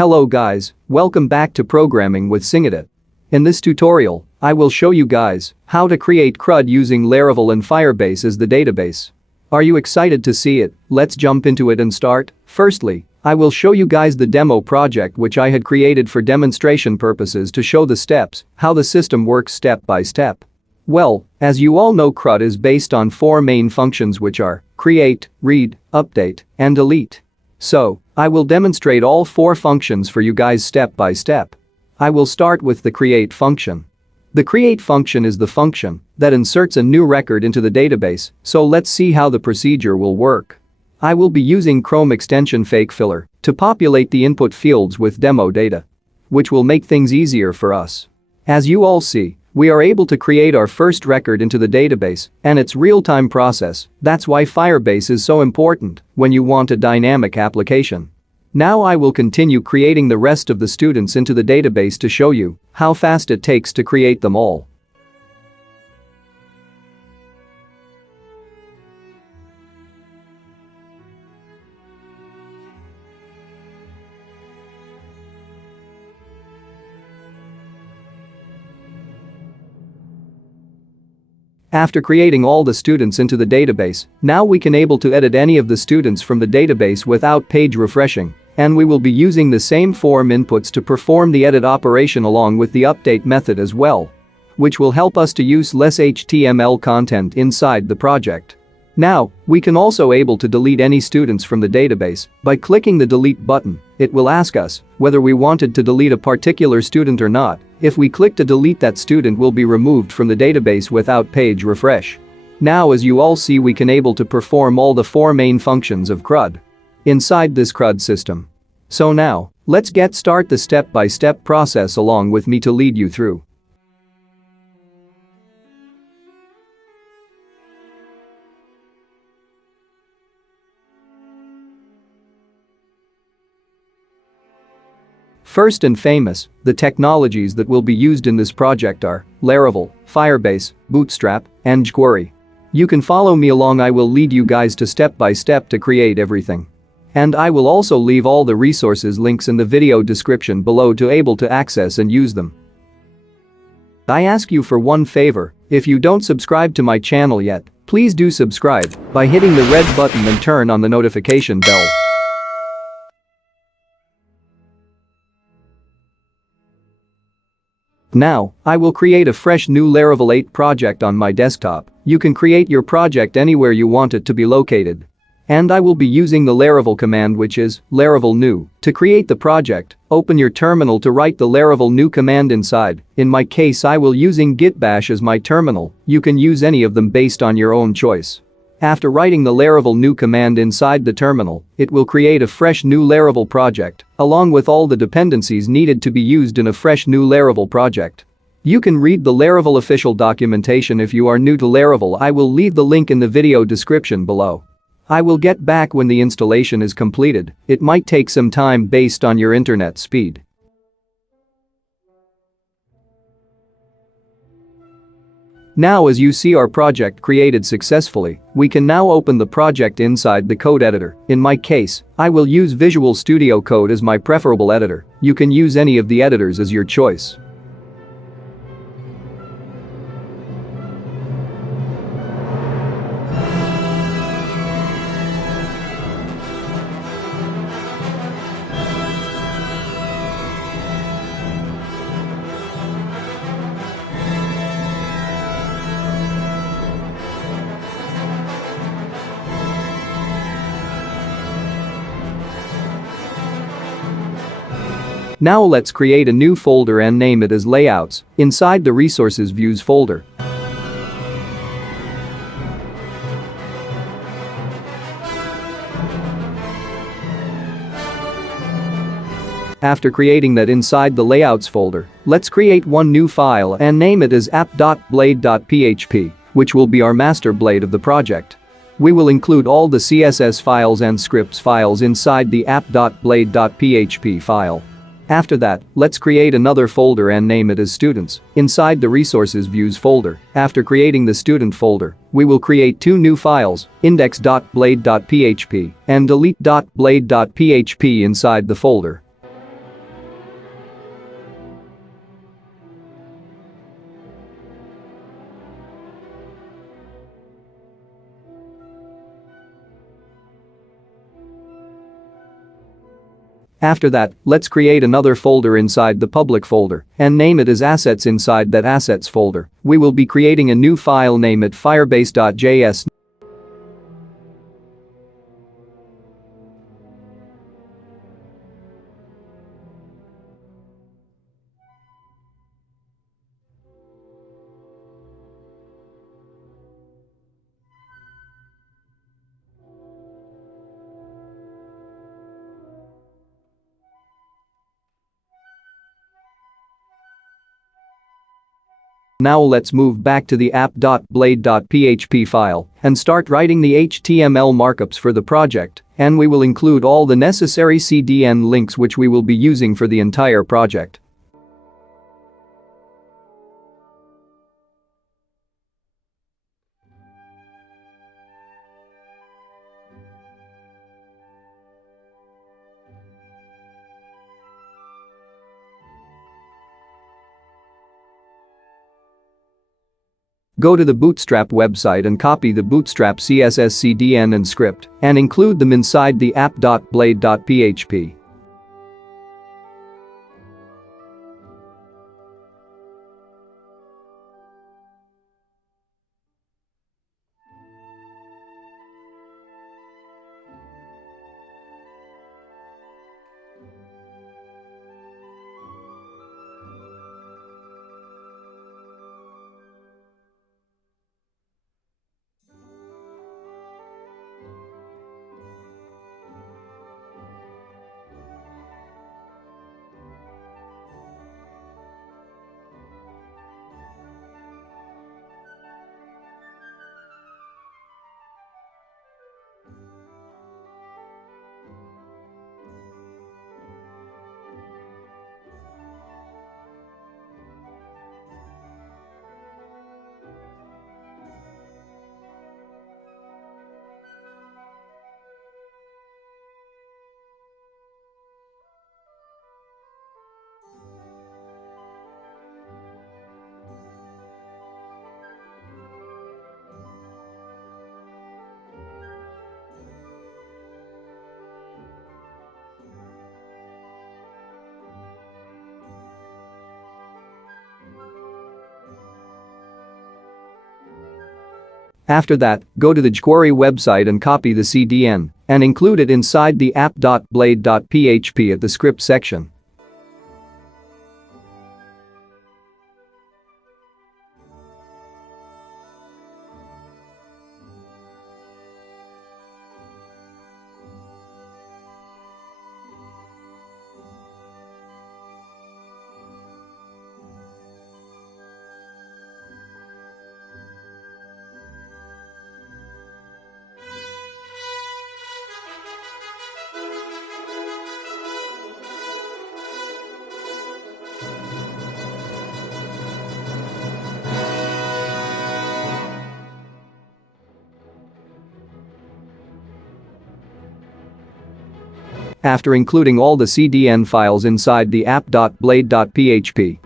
Hello guys, welcome back to Programming with Singhateh. In this tutorial, I will show you guys how to create CRUD using Laravel and Firebase as the database. Are you excited to see it? Let's jump into it and start. Firstly, I will show you guys the demo project which I had created for demonstration purposes to show the steps, how the system works step by step. Well, as you all know, CRUD is based on 4 main functions which are create, read, update, and delete. So, I will demonstrate all 4 functions for you guys step by step. I will start with the create function. The create function is the function that inserts a new record into the database, so let's see how the procedure will work. I will be using Chrome extension FakeFiller to populate the input fields with demo data, which will make things easier for us. As you all see, we are able to create our first record into the database, and it's real-time process. That's why Firebase is so important when you want a dynamic application. Now I will continue creating the rest of the students into the database to show you how fast it takes to create them all. After creating all the students into the database, now we can able to edit any of the students from the database without page refreshing, and we will be using the same form inputs to perform the edit operation along with the update method as well, which will help us to use less HTML content inside the project. Now, we can also able to delete any students from the database by clicking the delete button. It will ask us whether we wanted to delete a particular student or not. If we click to delete, that student will be removed from the database without page refresh. Now, as you all see, we can able to perform all the 4 main functions of CRUD inside this CRUD system. So now, let's start the step-by-step process along with me to lead you through. First and famous, the technologies that will be used in this project are Laravel, Firebase, Bootstrap, and jQuery. You can follow me along. I will lead you guys to step by step to create everything. And I will also leave all the resources links in the video description below to able to access and use them. I ask you for one favor, if you don't subscribe to my channel yet, please do subscribe by hitting the red button and turn on the notification bell. Now, I will create a fresh new Laravel 8 project on my desktop. You can create your project anywhere you want it to be located. And I will be using the Laravel command, which is Laravel new. To create the project, open your terminal to write the Laravel new command inside. In my case, I will using git bash as my terminal. You can use any of them based on your own choice. After writing the Laravel new command inside the terminal, it will create a fresh new Laravel project, along with all the dependencies needed to be used in a fresh new Laravel project. You can read the Laravel official documentation if you are new to Laravel. I will leave the link in the video description below. I will get back when the installation is completed. It might take some time based on your internet speed. Now, as you see our project created successfully, we can now open the project inside the code editor. In my case, I will use Visual Studio Code as my preferable editor. You can use any of the editors as your choice. Now let's create a new folder and name it as Layouts inside the Resources Views folder. After creating that inside the Layouts folder, let's create one new file and name it as app.blade.php, which will be our master blade of the project. We will include all the CSS files and scripts files inside the app.blade.php file. After that, let's create another folder and name it as Students inside the Resources Views folder. After creating the student folder, we will create two new files, index.blade.php and delete.blade.php inside the folder. After that, let's create another folder inside the public folder and name it as assets. Inside that assets folder, we will be creating a new file, name it firebase.js. Now let's move back to the app.blade.php file and start writing the HTML markups for the project, and we will include all the necessary CDN links which we will be using for the entire project. Go to the Bootstrap website and copy the Bootstrap CSS CDN and script and include them inside the app.blade.php. After that, go to the jQuery website and copy the CDN and include it inside the app.blade.php at the script section. After including all the CDN files inside the app.blade.php,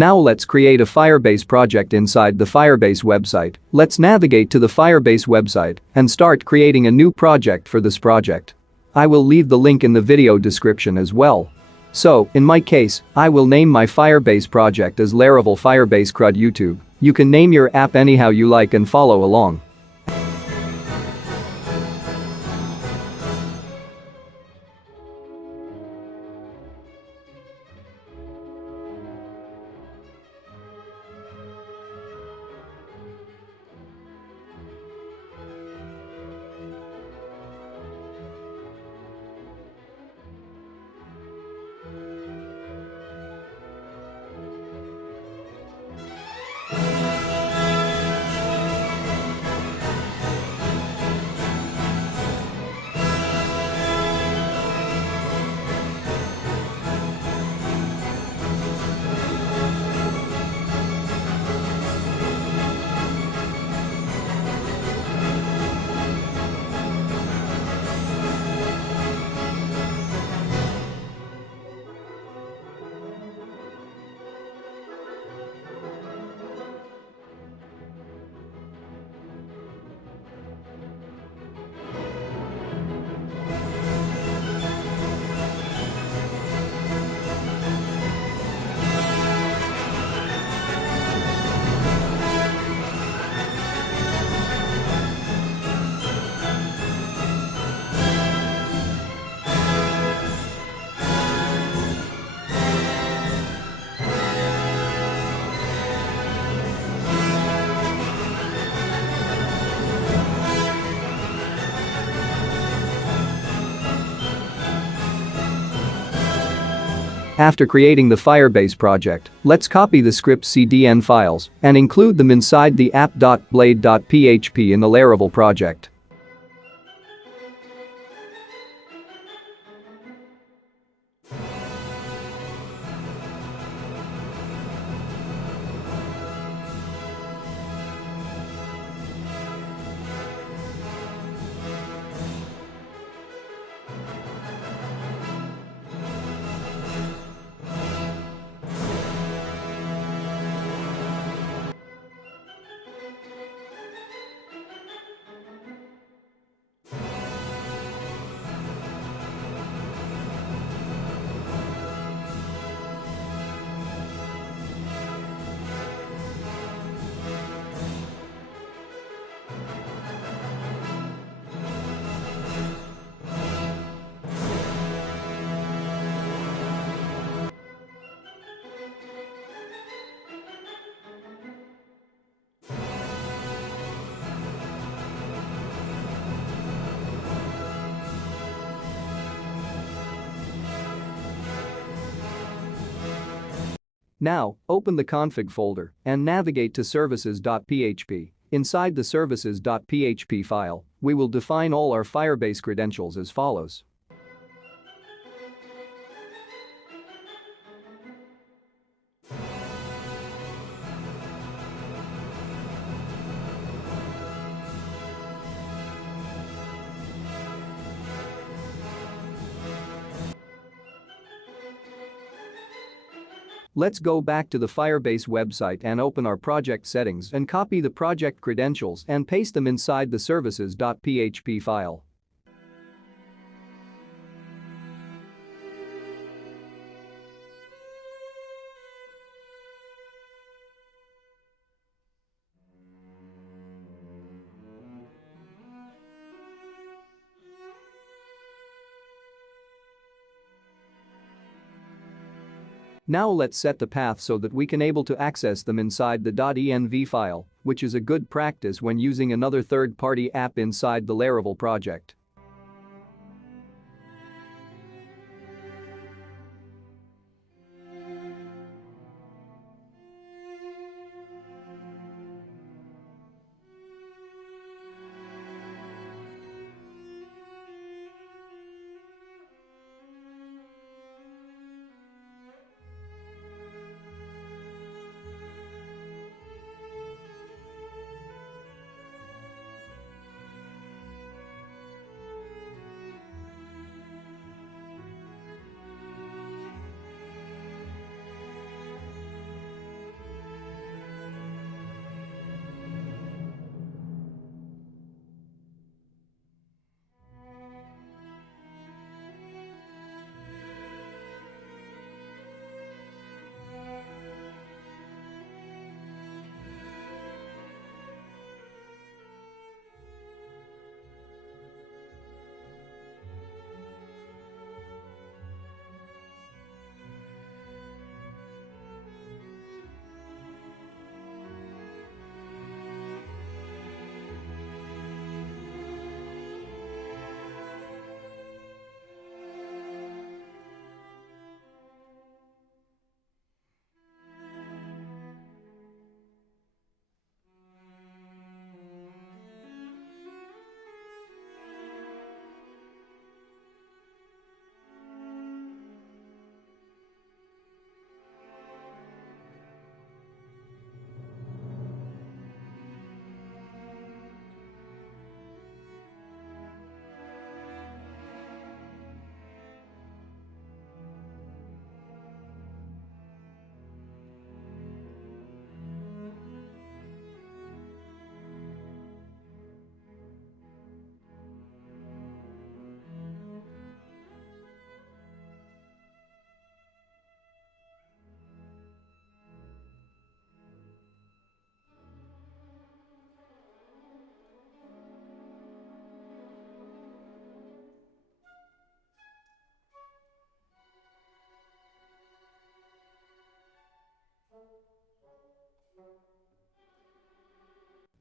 now let's create a Firebase project inside the Firebase website. Let's navigate to the Firebase website and start creating a new project for this project. I will leave the link in the video description as well. So, in my case, I will name my Firebase project as Laravel Firebase CRUD YouTube. You can name your app anyhow you like and follow along. After creating the Firebase project, let's copy the script CDN files and include them inside the app.blade.php in the Laravel project. Now, open the config folder and navigate to services.php. Inside the services.php file, we will define all our Firebase credentials as follows. Let's go back to the Firebase website and open our project settings and copy the project credentials and paste them inside the services.php file. Now let's set the path so that we can able to access them inside the .env file, which is a good practice when using another third-party app inside the Laravel project.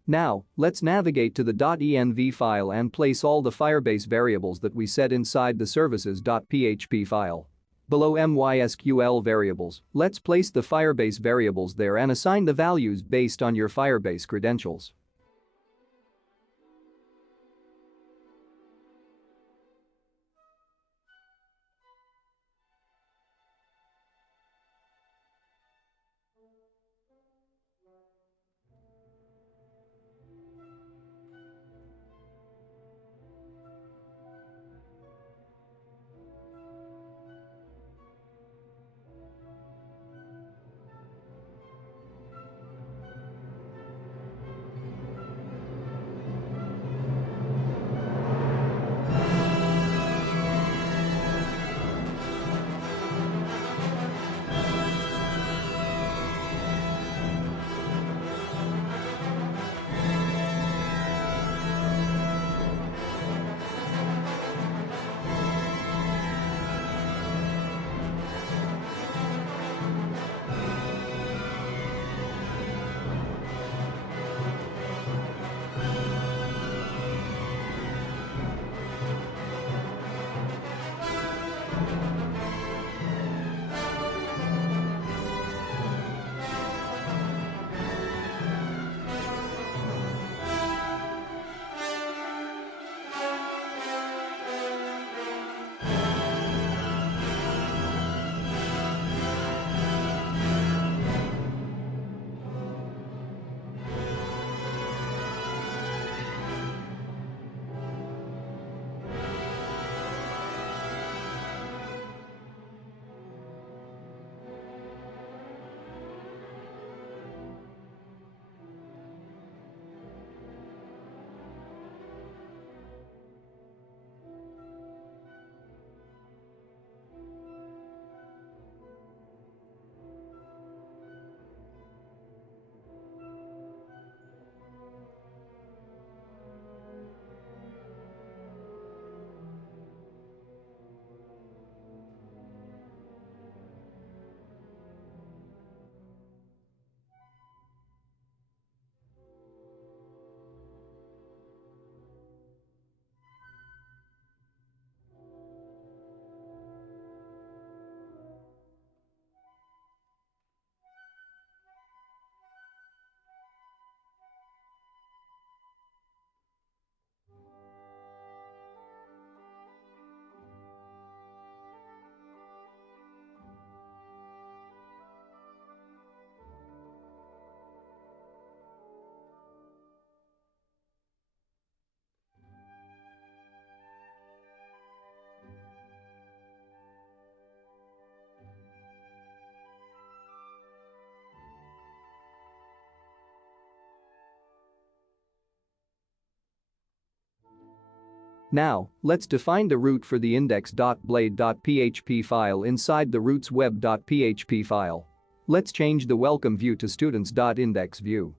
Now, let's navigate to the .env file and place all the Firebase variables that we set inside the services.php file. Below MySQL variables, let's place the Firebase variables there and assign the values based on your Firebase credentials. Now, let's define the root for the index.blade.php file inside the root's web.php file. Let's change the welcome view to students.index view.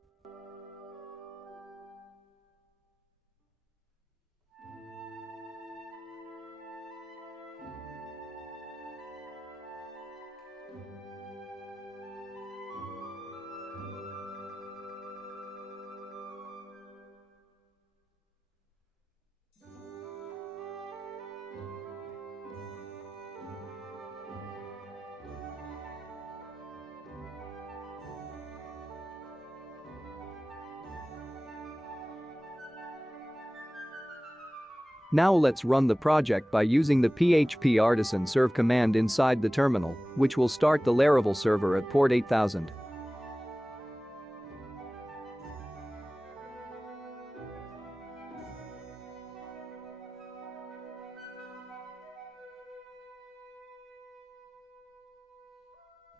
Now let's run the project by using the php artisan serve command inside the terminal, which will start the Laravel server at port 8000.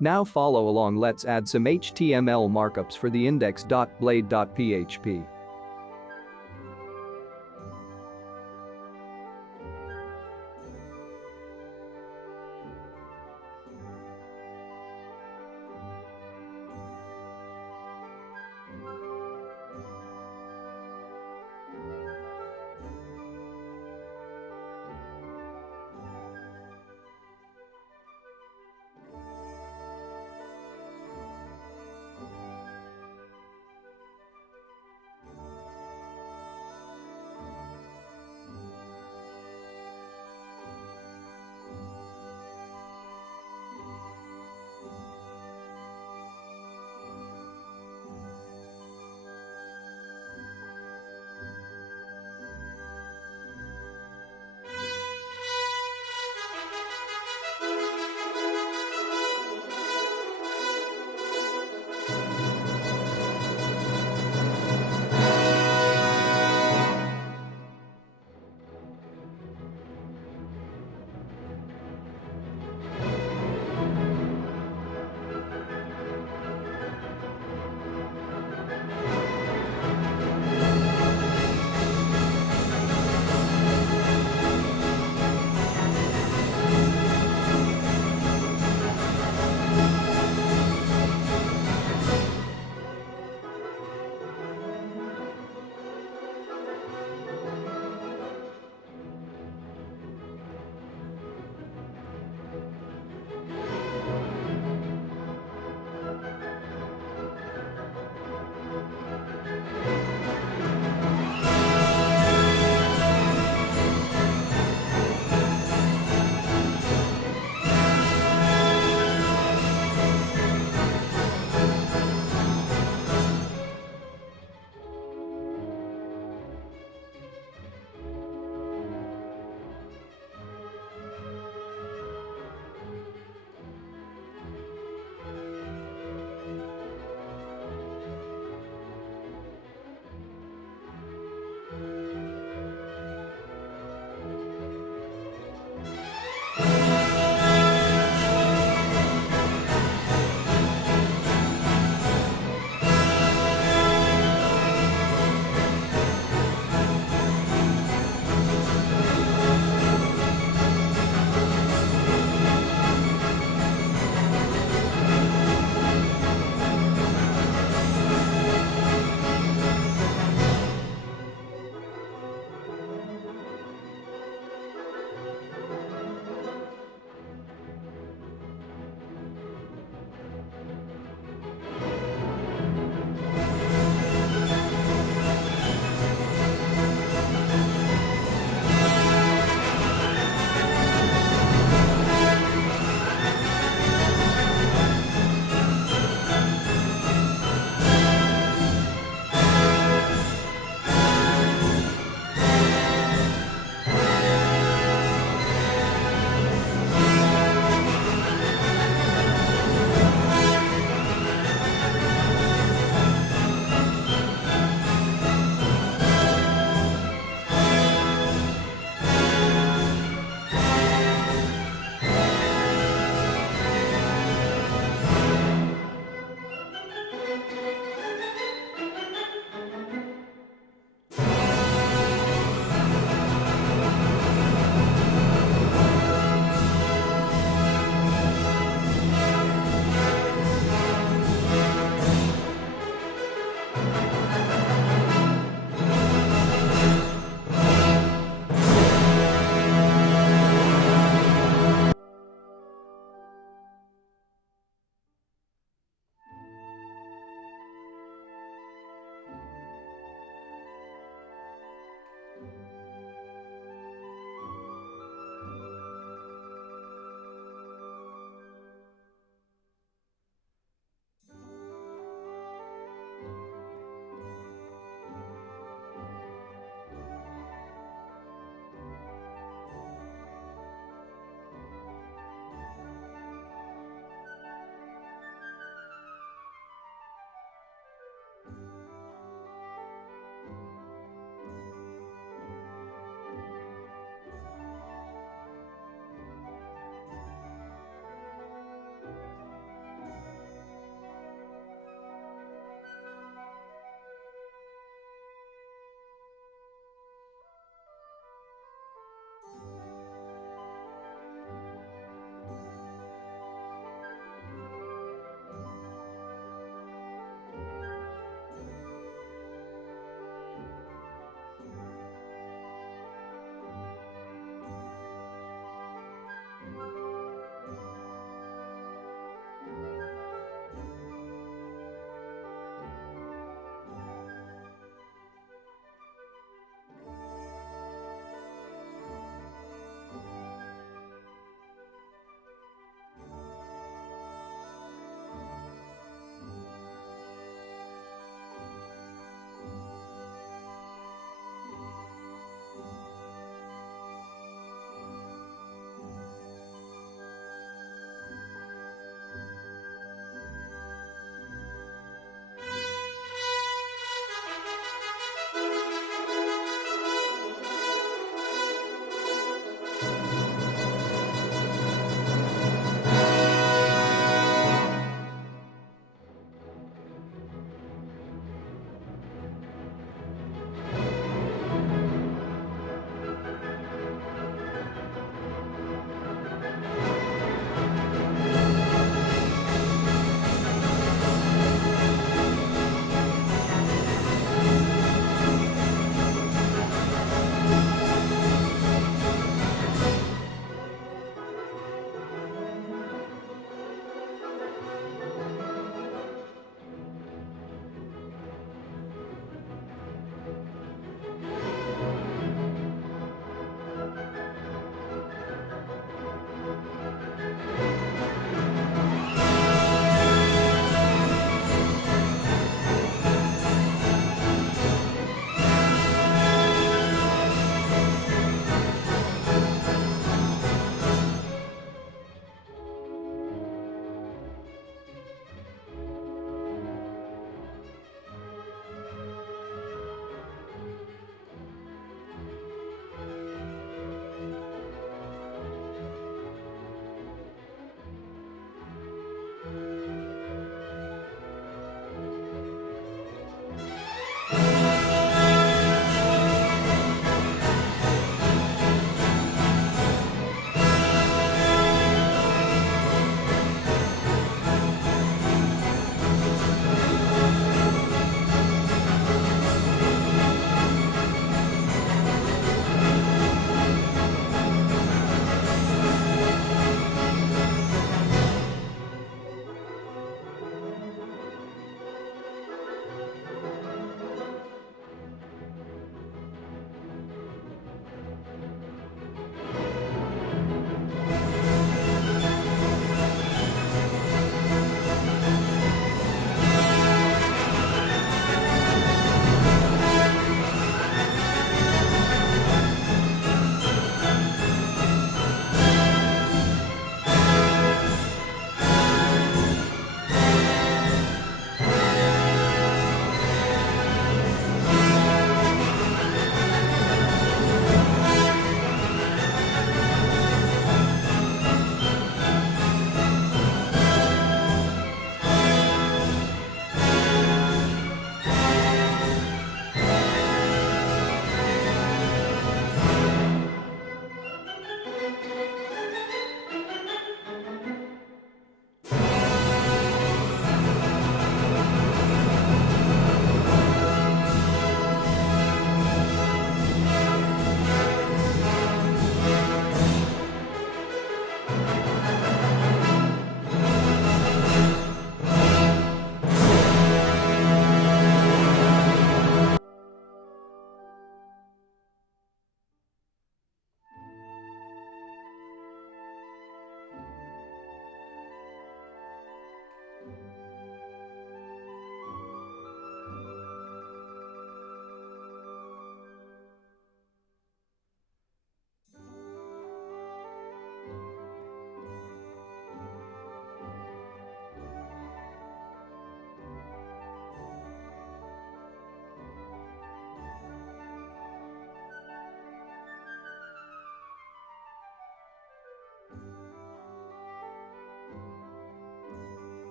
Now follow along, let's add some HTML markups for the index.blade.php.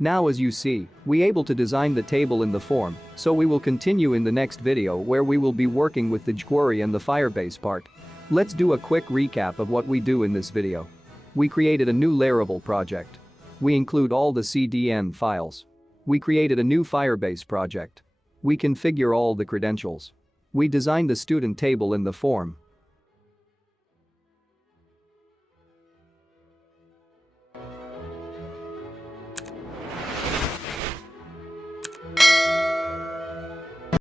Now as you see, we able to design the table in the form, so we will continue in the next video where we will be working with the jQuery and the Firebase part. Let's do a quick recap of what we do in this video. We created a new Laravel project. We include all the CDN files. We created a new Firebase project. We configure all the credentials. We designed the student table in the form.